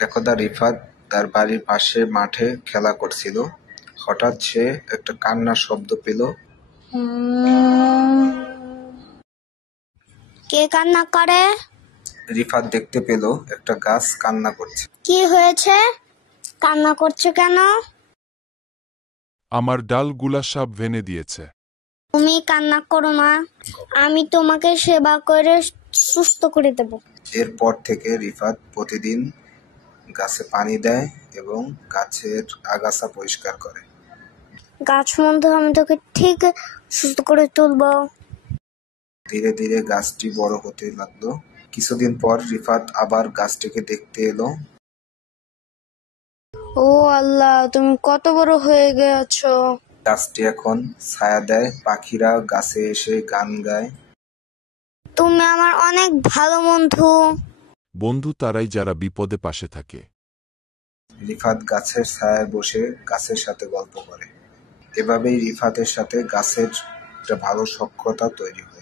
একদা রিফাত তার বাড়ির পাশে মাঠে খেলা করছিল। হঠাৎ সে একটা কান্নার শব্দ পেল। কে কান্না করে? রিফাত দেখতে পেল একটা গাছ কান্না করছে। কি হয়েছে? কান্না করছো কেন? আমার ডালগুলা সব ভেঙে দিয়েছে। তুমি কান্না করো না, আমি তোমাকে সেবা করে সুস্থ করে দেব। এরপর থেকে রিফাত প্রতিদিন গাছে পানি দেয় এবং গাছের আগাছা পরিষ্কার করে। গাছ বন্ধু, আমি তোকে ঠিক সুস্থ করে তুলবো। ধীরে ধীরে গাছটি বড় হতে লাগলো। কিছুদিন পর রিফাত আবার গাছটিকে দেখতে এলো। ও আল্লাহ, তুমি কত বড় হয়ে গেছো। গাছটি এখন ছায়া দেয়, পাখিরা গাছে এসে গান গায়। তুমি আমার অনেক ভালো বন্ধু। বন্ধু তারাই যারা বিপদে পাশে থাকে। রিফাত গাছের ছায়ায় বসে গাছের সাথে গল্প করে। এভাবেই রিফাতের সাথে গাছের একটা ভালো সখ্যতা তৈরি হয়।